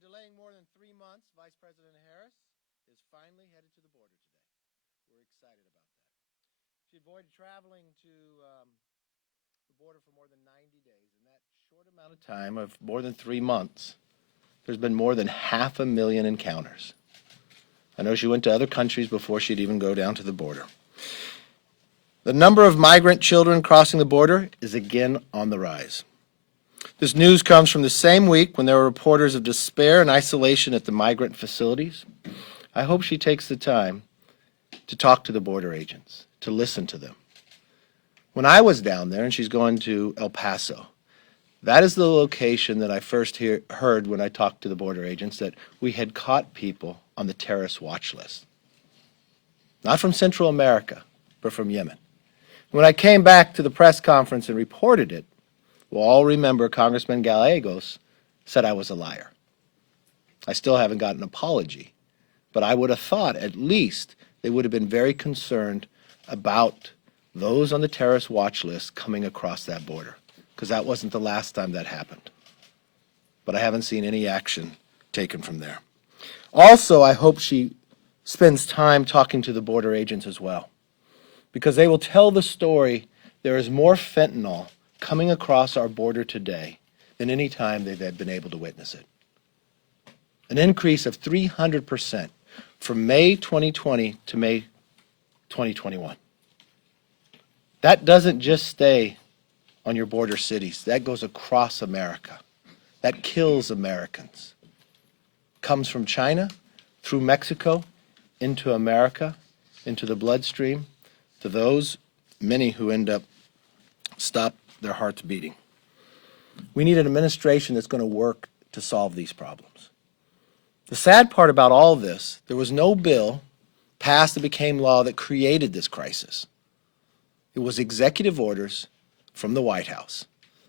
delaying more than 3 months, Vice President Harris is finally headed to the border today. We're excited about that. She avoided traveling to the border for more than 90 days. In that short amount of time of more than 3 months, there's been more than 500,000 encounters. I know she went to other countries before she'd even go down to the border. The number of migrant children crossing the border is again on the rise. This news comes from the same week when there were reporters of despair and isolation at the migrant facilities. I hope she takes the time to talk to the border agents, to listen to them. When I was down there, and she's going to El Paso, that is the location that I first heard when I talked to the border agents that we had caught people on the terrorist watch list. Not from Central America, but from Yemen. When I came back to the press conference and reported it, we'll all remember Congressman Gallegos said I was a liar. I still haven't got an apology, but I would have thought at least they would have been very concerned about those on the terrorist watch list coming across that border, because that wasn't the last time that happened. But I haven't seen any action taken from there. Also, I hope she spends time talking to the border agents as well, because they will tell the story there is more fentanyl coming across our border today than any time they've been able to witness it. An increase of 300% from May 2020 to May 2021. That doesn't just stay on your border cities. That goes across America. That kills Americans. Comes from China, through Mexico, into America, into the bloodstream, to those, many who end up stop their hearts beating. We need an administration that's going to work to solve these problems. The sad part about all this, there was no bill passed that became law that created this crisis. It was executive orders from the White House.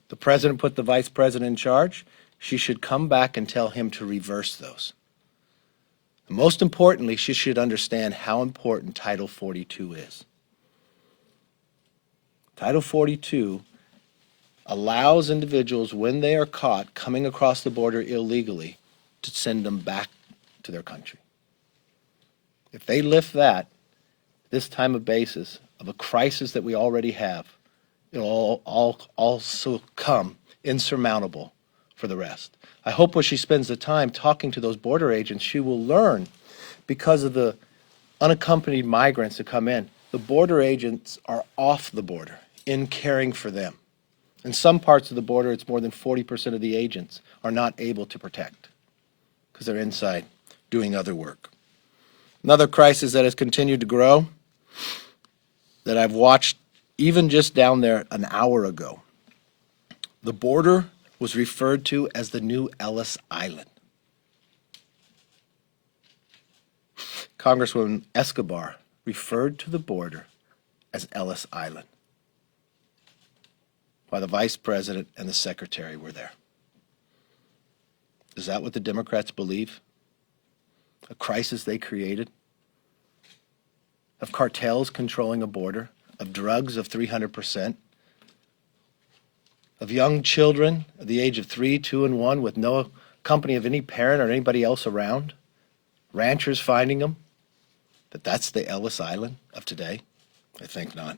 The president put the vice president in charge. She should come back and tell him to reverse those. And most importantly, she should understand how important Title 42 is. Title 42 allows individuals, when they are caught coming across the border illegally, to send them back to their country. If they lift this time of basis of a crisis that we already have, it'll all also come insurmountable for the rest. I hope when she spends the time talking to those border agents, she will learn, because of the unaccompanied migrants that come in, the border agents are off the border in caring for them. In some parts of the border, it's more than 40% of the agents are not able to protect because they're inside doing other work. Another crisis that has continued to grow that I've watched even just down there an hour ago. The border was referred to as the new Ellis Island. Congresswoman Escobar referred to the border as Ellis Island while the vice president and the secretary were there. Is that what the Democrats believe? A crisis they created? Of cartels controlling a border? Of drugs of 300%? Of young children at the age of 3, 2, and 1 with no company of any parent or anybody else around? Ranchers finding them? That's the Ellis Island of today? I think not.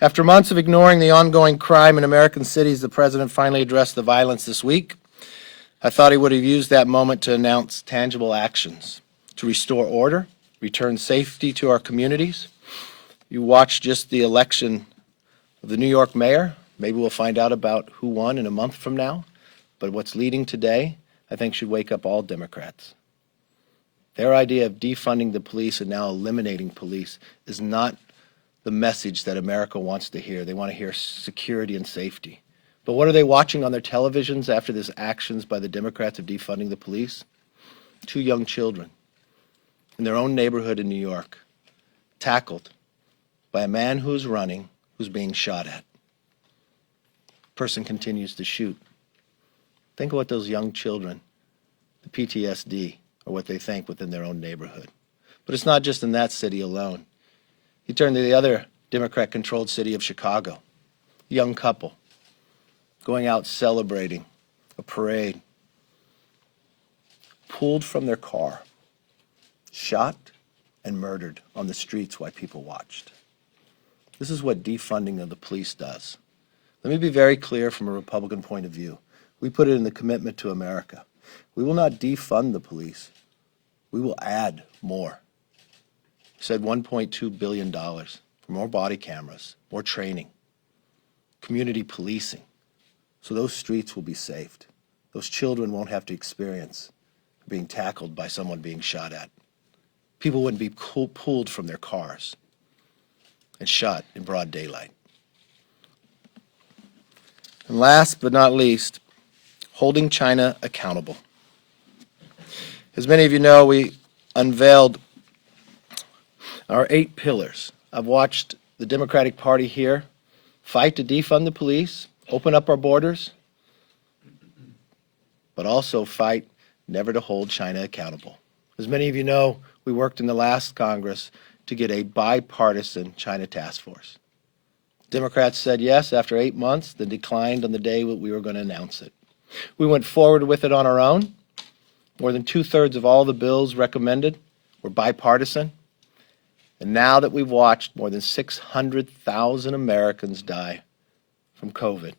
After months of ignoring the ongoing crime in American cities, the president finally addressed the violence this week. I thought he would have used that moment to announce tangible actions to restore order, return safety to our communities. You watched just the election of the New York mayor. Maybe we'll find out about who won in a month from now. But what's leading today, I think, should wake up all Democrats. Their idea of defunding the police and now eliminating police is not the message that America wants to hear. They want to hear security and safety. But what are they watching on their televisions after this actions by the Democrats of defunding the police? 2 young children in their own neighborhood in New York, tackled by a man who is running, who's being shot at. Person continues to shoot. Think of what those young children, the PTSD, or what they think within their own neighborhood. But it's not just in that city alone. You turn to the other Democrat-controlled city of Chicago, a young couple going out celebrating a parade. pulled from their car, shot, and murdered on the streets while people watched. This is what defunding of the police does. Let me be very clear from a Republican point of view. We put it in the commitment to America. We will not defund the police. We will add more. We said $1.2 billion for more body cameras, more training, community policing, so those streets will be saved. Those children won't have to experience being tackled by someone being shot at. People wouldn't be pulled from their cars and shot in broad daylight. And last but not least, holding China accountable. As many of you know, we unveiled our 8 pillars. I've watched the Democratic Party here fight to defund the police, open up our borders, but also fight never to hold China accountable. As many of you know, we worked in the last Congress to get a bipartisan China task force. Democrats said yes after 8 months, then declined on the day that we were going to announce it. We went forward with it on our own. More than 2/3 of all the bills recommended were bipartisan. And now that we've watched more than 600,000 Americans die from COVID,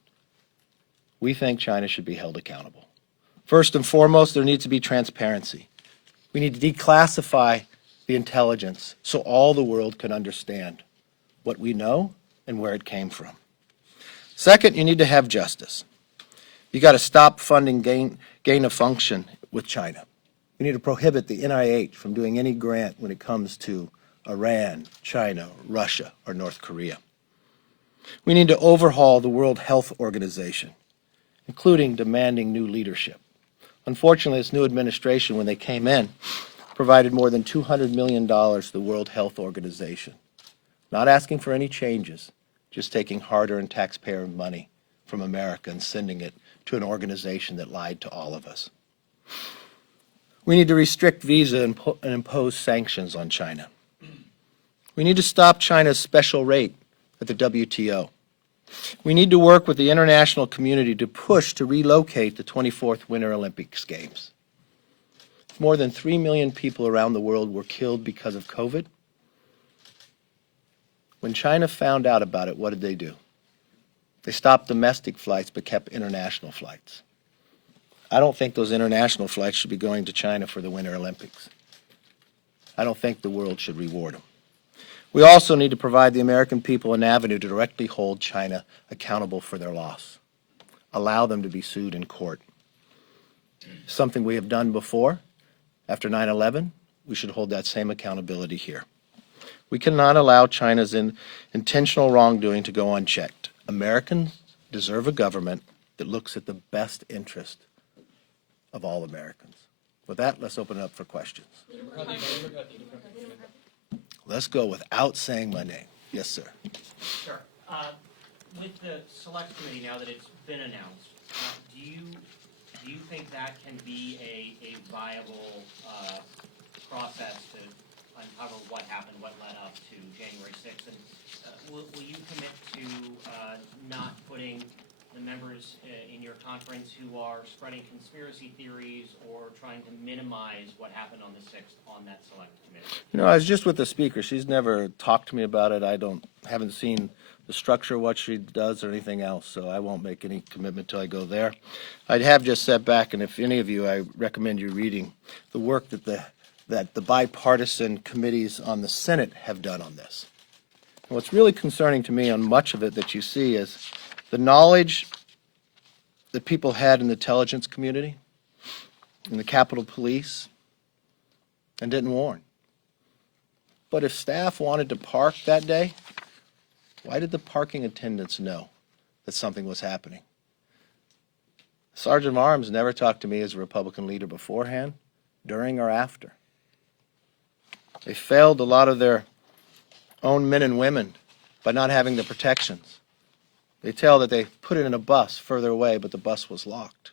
we think China should be held accountable. First and foremost, there needs to be transparency. We need to declassify the intelligence so all the world can understand what we know and where it came from. Second, you need to have justice. You got to stop funding gain of function with China. We need to prohibit the NIH from doing any grant when it comes to Iran, China, Russia, or North Korea. We need to overhaul the World Health Organization, including demanding new leadership. Unfortunately, this new administration, when they came in, provided more than $200 million to the World Health Organization, not asking for any changes, just taking hard-earned taxpayer money from America and sending it to an organization that lied to all of us. We need to restrict visa and impose sanctions on China. We need to stop China's special rate at the WTO. We need to work with the international community to push to relocate the 24th Winter Olympics Games. More than 3 million people around the world were killed because of COVID. When China found out about it, what did they do? They stopped domestic flights but kept international flights. I don't think those international flights should be going to China for the Winter Olympics. I don't think the world should reward them. We also need to provide the American people an avenue to directly hold China accountable for their loss. Allow them to be sued in court. Something we have done before. After 9/11, we should hold that same accountability here. We cannot allow China's intentional wrongdoing to go unchecked. Americans deserve a government that looks at the best interest of all Americans. With that, let's open it up for questions. Let's go without saying my name. Yes, sir. Sure. With the Select Committee, now that it's been announced, do you think that can be a viable process to uncover what happened, what led up to January 6th? And will you commit to not putting the members in your conference who are spreading conspiracy theories or trying to minimize what happened on the 6th on that Select Committee? You know, I was just with the Speaker. She's never talked to me about it. Haven't seen the structure of what she does or anything else, so I won't make any commitment till I go there. I have just sat back, and if any of you, I recommend you reading the work that the bipartisan committees on the Senate have done on this. And what's really concerning to me on much of it that you see is the knowledge that people had in the intelligence community, in the Capitol Police, and didn't warn. But if staff wanted to park that day, why did the parking attendants know that something was happening? Sergeant of Arms never talked to me as a Republican leader beforehand, during, or after. They failed a lot of their own men and women by not having the protections. They tell that they put it in a bus further away, but the bus was locked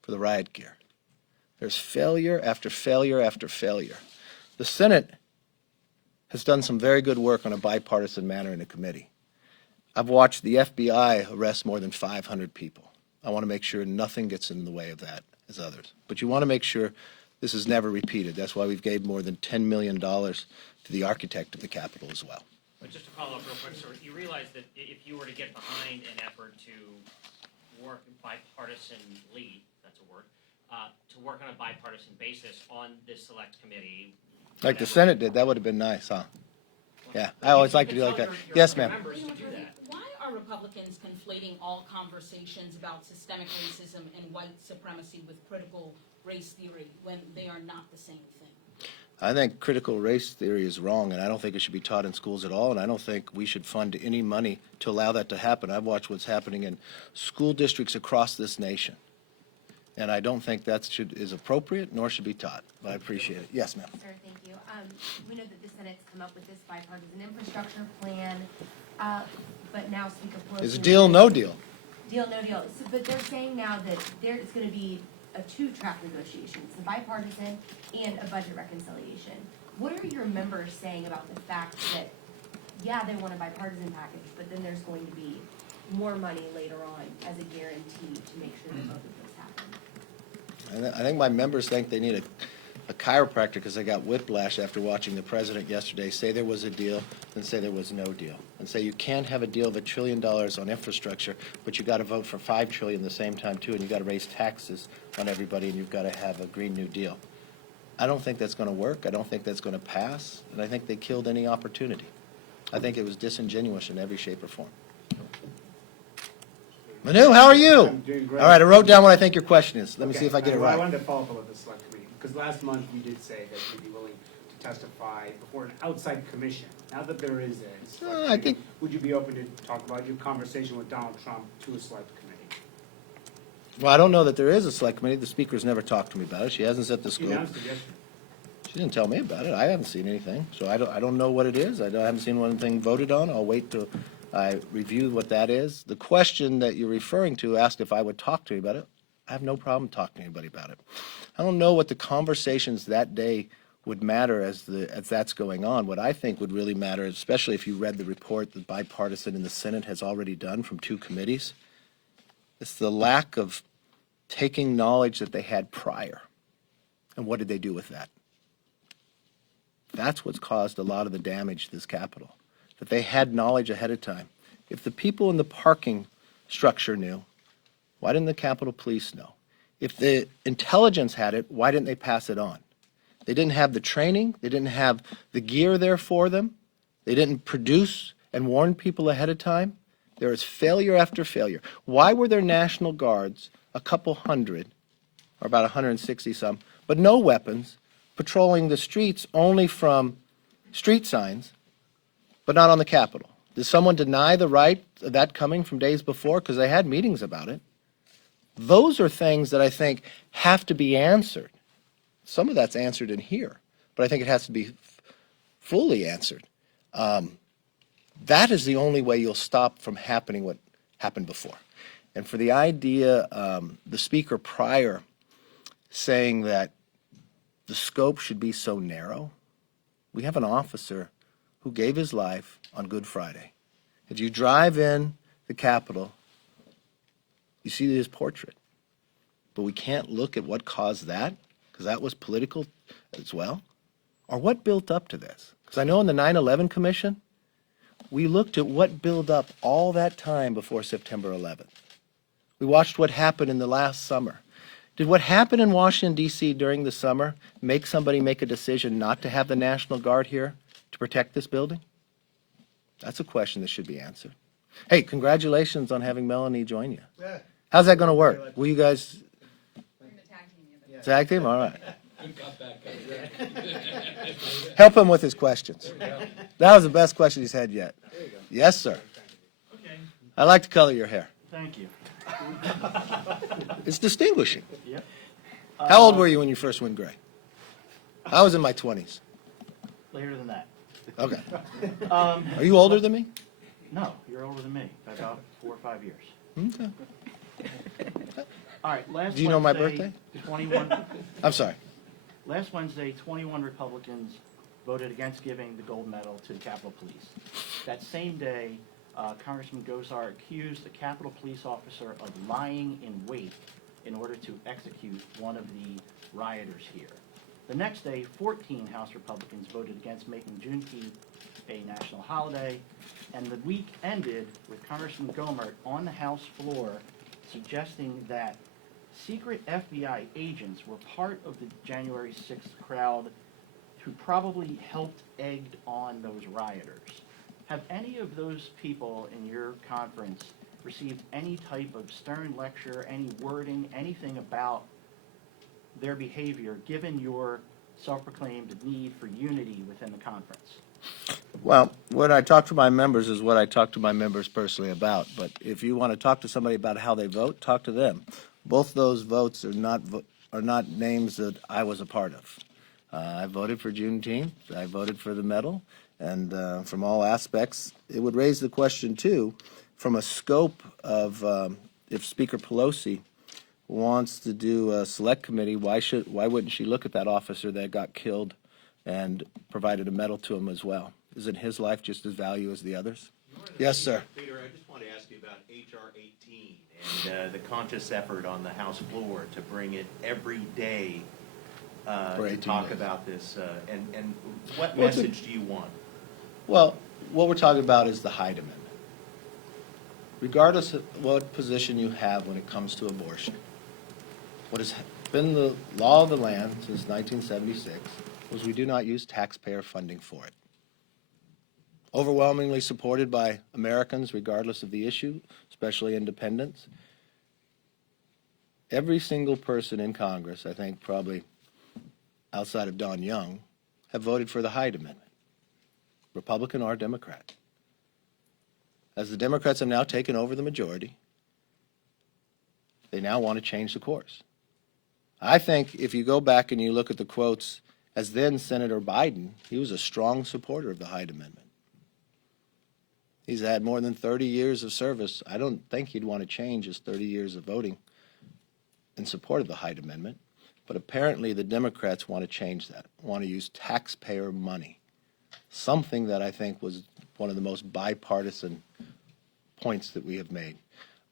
for the riot gear. There's failure after failure after failure. The Senate has done some very good work on a bipartisan manner in a committee. I've watched the FBI arrest more than 500 people. I want to make sure nothing gets in the way of that as others. But you want to make sure this is never repeated. That's why we've gave more than $10 million to the architect of the Capitol as well. But just to follow up real quick, sir, you realize that if you were to get behind an effort to work bipartisanly, that's a word, to work on a bipartisan basis on this select committee. Like the Senate did, that would have been nice, huh? Yeah, I always like to do like that. Yes, ma'am. Why are Republicans conflating all conversations about systemic racism and white supremacy with critical race theory when they are not the same thing? I think critical race theory is wrong, and I don't think it should be taught in schools at all, and I don't think we should fund any money to allow that to happen. I've watched what's happening in school districts across this nation, and I don't think that is appropriate nor should be taught, but I appreciate it. Yes, ma'am. Sir, thank you. We know that the Senate's come up with this bipartisan infrastructure plan, but now Speaker Pelosi... Is it deal, no deal? Deal, no deal. So, but they're saying now that there is going to be a two-track negotiations, the bipartisan and a budget reconciliation. What are your members saying about the fact that, yeah, they want a bipartisan package, but then there's going to be more money later on as a guarantee to make sure that both of those happen? I think my members think they need a chiropractor because they got whiplash after watching the president yesterday say there was a deal, then say there was no deal, and say you can't have a deal of $1 trillion on infrastructure, but you got to vote for $5 trillion the same time too, and you got to raise taxes on everybody, and you've got to have a Green New Deal. I don't think that's going to work. I don't think that's going to pass, and I think they killed any opportunity. I think it was disingenuous in every shape or form. Manu, how are you? I'm doing great. All right, I wrote down what I think your question is. Let me Okay, see if I get it well, I right. wanted to follow up about the select committee, because last month you did say that you'd be willing to testify before an outside commission. Now that there is a select I committee, think- would you be open to talk about your conversation with Donald Trump to a select committee? Well, I don't know that there is a select committee. The speaker's never talked to me about it. She hasn't set the You scope. announced it yesterday. She didn't tell me about it. I haven't seen anything, so I don't know what it is. I haven't seen anything voted on. I'll wait till I review what that is. The question that you're referring to asked if I would talk to anybody about it. I have no problem talking to anybody about it. I don't know what the conversations that day would matter as that's going on. What I think would really matter, especially if you read the report that bipartisan in the Senate has already done from 2 committees, it's the lack of taking knowledge that they had prior. And what did they do with that? That's what's caused a lot of the damage to this Capitol, that they had knowledge ahead of time. If the people in the parking structure knew, why didn't the Capitol Police know? If the intelligence had it, why didn't they pass it on? They didn't have the training. They didn't have the gear there for them. They didn't produce and warn people ahead of time. There is failure after failure. Why were there National Guards, a couple hundred, or about 160 some, but no weapons, patrolling the streets only from street signs, but not on the Capitol? Did someone deny the right of that coming from days before? Because they had meetings about it. Those are things that I think have to be answered. Some of that's answered in here, but I think it has to be fully answered. That is the only way you'll stop from happening what happened before. And for the idea, the speaker prior saying that the scope should be so narrow, we have an officer who gave his life on Good Friday. If you drive in the Capitol, you see his portrait. But we can't look at what caused that, because that was political as well, or what built up to this. Because I know in the 9/11 Commission, we looked at what built up all that time before September 11th. We watched what happened in the last summer. Did what happened in Washington, D.C. during the summer make somebody make a decision not to have the National Guard here to protect this building? That's a question that should be answered. Hey, congratulations on having Melanie join you. Yeah. How's that going to work? Will you guys We're going to tag team you. tag team? All right. Help him with his questions. That was the best question he's had yet. Yes, sir. Okay. I like the color of your hair. Thank you. It's distinguishing. Yep. How old were you when you first went gray? I was in my 20s. Later than that. Okay. Are you older than me? No, you're older than me by about 4 or 5 years. Okay. All right, last Do you know my Wednesday, birthday? 21. I'm sorry. Last Wednesday, 21 Republicans voted against giving the gold medal to the Capitol Police. That same day, Congressman Gosar accused a Capitol Police officer of lying in wait in order to execute one of the rioters here. The next day, 14 House Republicans voted against making Juneteenth a national holiday, and the week ended with Congressman Gohmert on the House floor suggesting that secret FBI agents were part of the January 6th crowd who probably helped egged on those rioters. Have any of those people in your conference received any type of stern lecture, any wording, anything about their behavior, given your self-proclaimed need for unity within the conference? Well, what I talk to my members is what I talk to my members personally about. But if you want to talk to somebody about how they vote, talk to them. Both those votes are not names that I was a part of. I voted for Juneteenth. I voted for the medal, and from all aspects, it would raise the question too, from a scope of if Speaker Pelosi wants to do a select committee, why wouldn't she look at that officer that got killed and provided a medal to him as well? Isn't his life just as valuable as the others? Yes, sir. Peter, I just want to ask you about H.R. 18 and the conscious effort on the House floor to bring it every day to talk about this. And what message do you want? Well, what we're talking about is the Hyde Amendment. Regardless of what position you have when it comes to abortion, what has been the law of the land since 1976 was we do not use taxpayer funding for it. Overwhelmingly supported by Americans, regardless of the issue, especially independents. Every single person in Congress, I think probably outside of Don Young, have voted for the Hyde Amendment, Republican or Democrat. As the Democrats have now taken over the majority, they now want to change the course. I think if you go back and you look at the quotes, as then Senator Biden, he was a strong supporter of the Hyde Amendment. He's had more than 30 years of service. I don't think he'd want to change his 30 years of voting in support of the Hyde Amendment. But apparently the Democrats want to change that, want to use taxpayer money, something that I think was one of the most bipartisan points that we have made.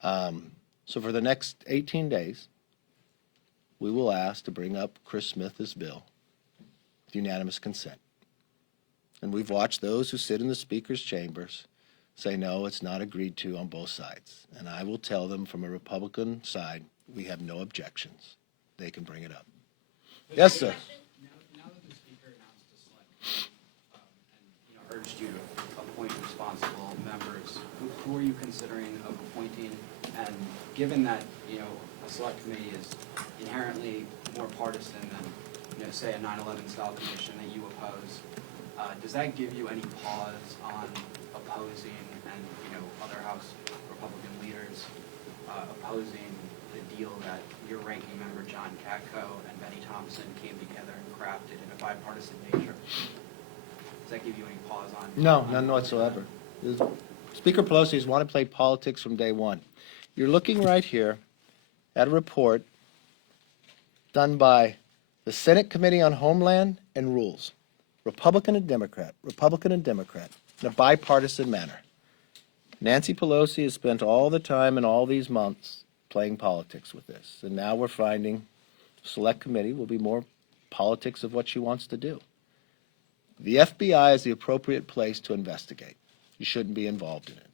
So for the next 18 days, we will ask to bring up Chris Smith's bill with unanimous consent. And we've watched those who sit in the speaker's chambers say, no, it's not agreed to on both sides. And I will tell them from a Republican side, we have no objections. They can bring it up. Yes, sir. Now that the speaker announced a select committee, and urged you to appoint responsible members, who are you considering of appointing? And given that a select committee is inherently more partisan than say a 9/11 style commission that you oppose, does that give you any pause on opposing and other House Republican leaders opposing the deal that your ranking member John Katko and Benny Thompson came together and crafted in a bipartisan nature? Does that give you any pause on? No, none whatsoever. Speaker Pelosi has wanted to play politics from day one. You're looking right here at a report done by the Senate Committee on Homeland and Rules, Republican and Democrat, in a bipartisan manner. Nancy Pelosi has spent all the time and all these months playing politics with this, and now we're finding Select Committee will be more politics of what she wants to do. The FBI is the appropriate place to investigate. You shouldn't be involved in it.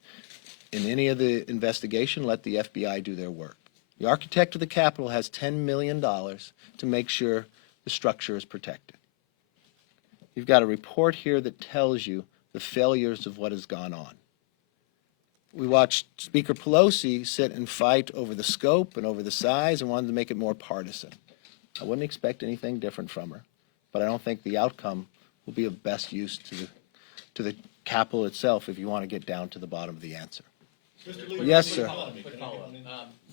In any of the investigation, let the FBI do their work. The architect of the Capitol has $10 million to make sure the structure is protected. You've got a report here that tells you the failures of what has gone on. We watched Speaker Pelosi sit and fight over the scope and over the size and wanted to make it more partisan. I wouldn't expect anything different from her, but I don't think the outcome will be of best use to the Capitol itself if you want to get down to the bottom of the answer. Yes, sir. Quick follow-up.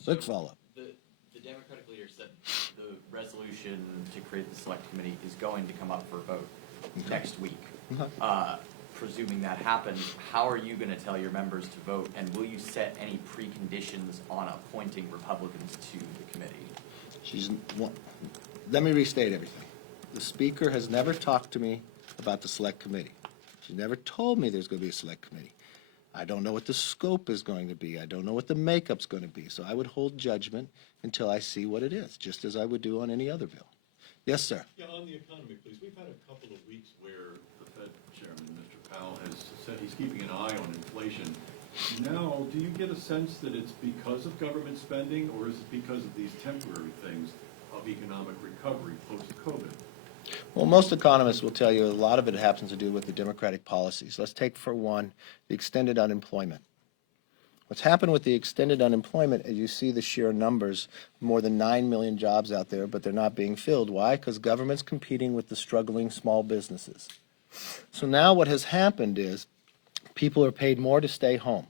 Quick follow-up. The Democratic leader said the resolution to create the select committee is going to come up for a vote next week. Presuming that happens, how are you going to tell your members to vote, and will you set any preconditions on appointing Republicans to the committee? Let me restate everything. The Speaker has never talked to me about the Select Committee. She never told me there's going to be a Select Committee. I don't know what the scope is going to be. I don't know what the makeup's going to be. So I would hold judgment until I see what it is, just as I would do on any other bill. Yes, sir. Yeah, on the economy, please. We've had a couple of weeks where the Fed Chairman, Mr. Powell, has said he's keeping an eye on inflation. Now, do you get a sense that it's because of government spending, or is it because of these temporary things of economic recovery post-COVID? Well, most economists will tell you a lot of it happens to do with the Democratic policies. Let's take, for one, the extended unemployment. What's happened with the extended unemployment is you see the sheer numbers, more than 9 million jobs out there, but they're not being filled. Why? Because government's competing with the struggling small businesses. So now what has happened is people are paid more to stay home.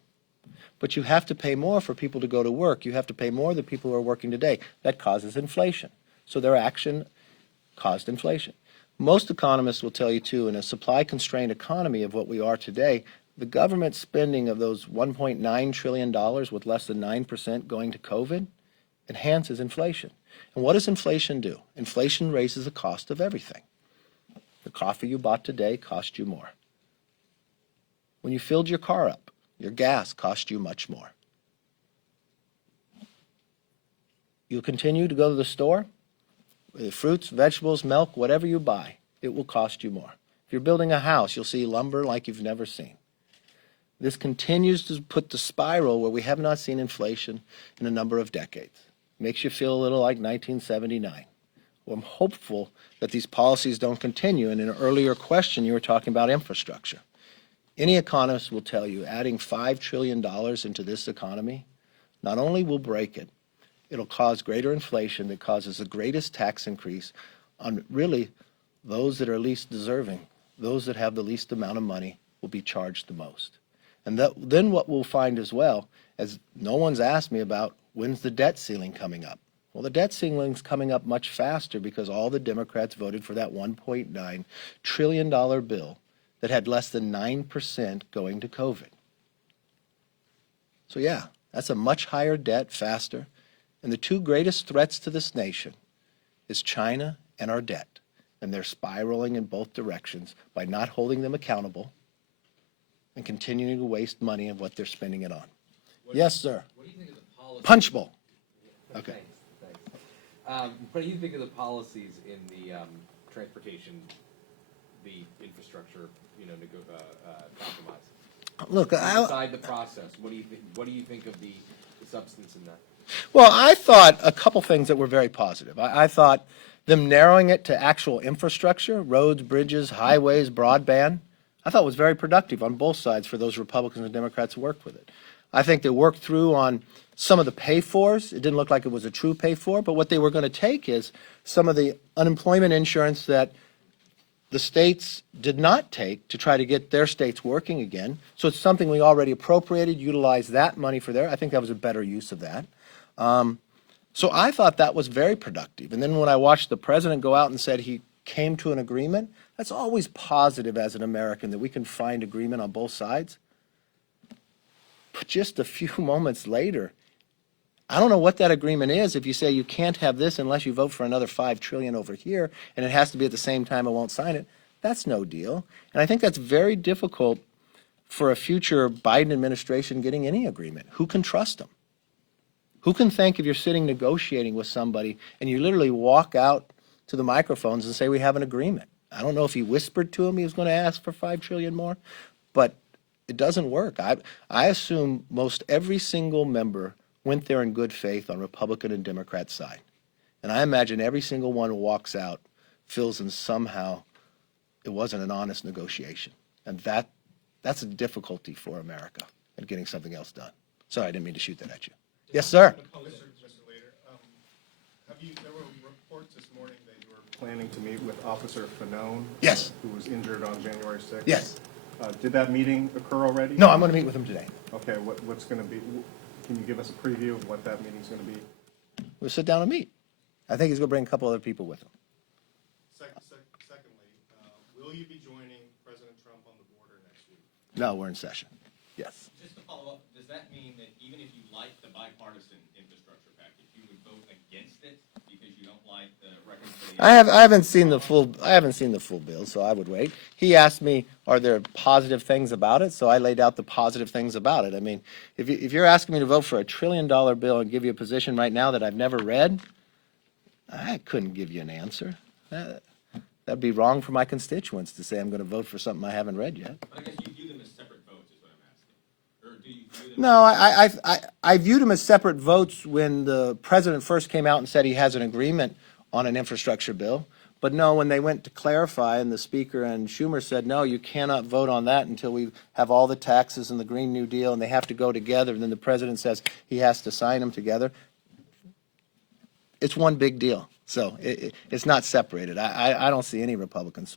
But you have to pay more for people to go to work. You have to pay more than people who are working today. That causes inflation. So their action caused inflation. Most economists will tell you, too, in a supply-constrained economy of what we are today, the government spending of those $1.9 trillion with less than 9% going to COVID enhances inflation. And what does inflation do? Inflation raises the cost of everything. The coffee you bought today cost you more. When you filled your car up, your gas cost you much more. You'll continue to go to the store, fruits, vegetables, milk, whatever you buy, it will cost you more. If you're building a house, you'll see lumber like you've never seen. This continues to put the spiral where we have not seen inflation in a number of decades. Makes you feel a little like 1979. Well, I'm hopeful that these policies don't continue. And in an earlier question, you were talking about infrastructure. Any economist will tell you adding $5 trillion into this economy not only will break it, it'll cause greater inflation that causes the greatest tax increase on really those that are least deserving. Those that have the least amount of money will be charged the most. And then what we'll find as well, as no one's asked me about, when's the debt ceiling coming up? Well, the debt ceiling's coming up much faster because all the Democrats voted for that $1.9 trillion bill that had less than 9% going to COVID. So yeah, that's a much higher debt, faster. And the two greatest threats to this nation is China and our debt. And they're spiraling in both directions by not holding them accountable and continuing to waste money on what they're spending it on. Yes, sir. What do you think of the policy? Punch bowl. Okay. Thanks. What do you think of the policies in the transportation, the infrastructure, compromise? Look, Inside the process, what do you think of the substance in that? Well, I thought a couple things that were very positive. I thought them narrowing it to actual infrastructure, roads, bridges, highways, broadband, I thought was very productive on both sides for those Republicans and Democrats who worked with it. I think they worked through on some of the pay-fors. It didn't look like it was a true pay-for, but what they were going to take is some of the unemployment insurance that the states did not take to try to get their states working again. So it's something we already appropriated, utilized that money for there. I think that was a better use of that. So I thought that was very productive. And then when I watched the president go out and said he came to an agreement, that's always positive as an American that we can find agreement on both sides. But just a few moments later, I don't know what that agreement is if you say you can't have this unless you vote for another $5 trillion over here and it has to be at the same time I won't sign it. That's no deal. And I think that's very difficult for a future Biden administration getting any agreement. Who can trust them? Who can think if you're sitting negotiating with somebody and you literally walk out to the microphones and say we have an agreement? I don't know if he whispered to him he was going to ask for $5 trillion more, but it doesn't work. I assume most every single member went there in good faith on Republican and Democrat side. And I imagine every single one who walks out feels in somehow it wasn't an honest negotiation. And that's a difficulty for America in getting something else done. Sorry, I didn't mean to shoot that at you. Yes, sir. Mr. Leader, there were reports this morning that you were planning to meet with Officer Fanone. Yes. Who was injured on January 6th. Yes. Did that meeting occur already? No, I'm going to meet with him today. Okay, what's going to be, can you give us a preview of what that meeting's going to be? We'll sit down and meet. I think he's going to bring a couple other people with him. Secondly, will you be joining President Trump on the border next week? No, we're in session. Yes. Just to follow up, does that mean that even if you like the bipartisan infrastructure package, you would vote against it because you don't like the reconciliation? I haven't seen the full bill, so I would wait. He asked me, are there positive things about it? So I laid out the positive things about it. I mean, if you're asking me to vote for $1 trillion bill and give you a position right now that I've never read, I couldn't give you an answer. That'd be wrong for my constituents to say I'm going to vote for something I haven't read yet. But I guess you view them as separate votes is what I'm asking. Or do you view them? No, I viewed them as separate votes when the president first came out and said he has an agreement on an infrastructure bill. But no, when they went to clarify and the Speaker and Schumer said, no, you cannot vote on that until we have all the taxes and the Green New Deal and they have to go together. And then the president says he has to sign them together. It's one big deal. So it's not separated. I don't see any Republicans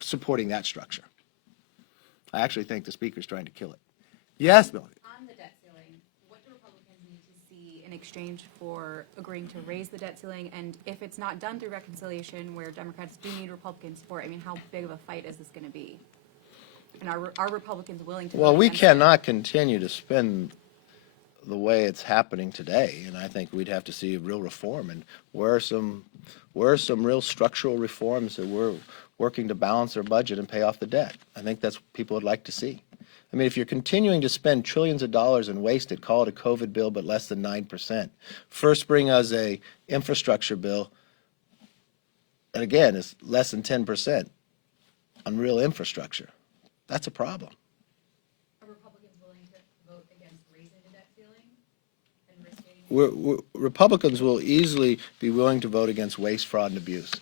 supporting that structure. I actually think the Speaker's trying to kill it. Yes, Bill. On the debt ceiling, what do Republicans need to see in exchange for agreeing to raise the debt ceiling? And if it's not done through reconciliation, where Democrats do need Republican support, I mean, how big of a fight is this going to be? And are Republicans willing to? Well, vote we against it? cannot continue to spend the way it's happening today, and I think we'd have to see real reform. And where are some real structural reforms that we're working to balance our budget and pay off the debt? I think that's what people would like to see. I mean, if you're continuing to spend trillions of dollars and waste it, call it a COVID bill, but less than 9%. First bring us a infrastructure bill, and again, it's less than 10% on real infrastructure. That's a problem. Are Republicans willing to vote against raising the debt ceiling and risking? Republicans will easily be willing to vote against waste, fraud, and abuse.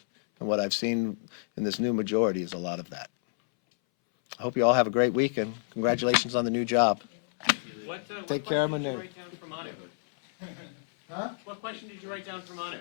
And what I've seen in this new majority is a lot of that. I hope you all have a great weekend. Congratulations on the new job. What Take care, question did you Manu. write down for Manu? Huh? What question did you write down for Manu?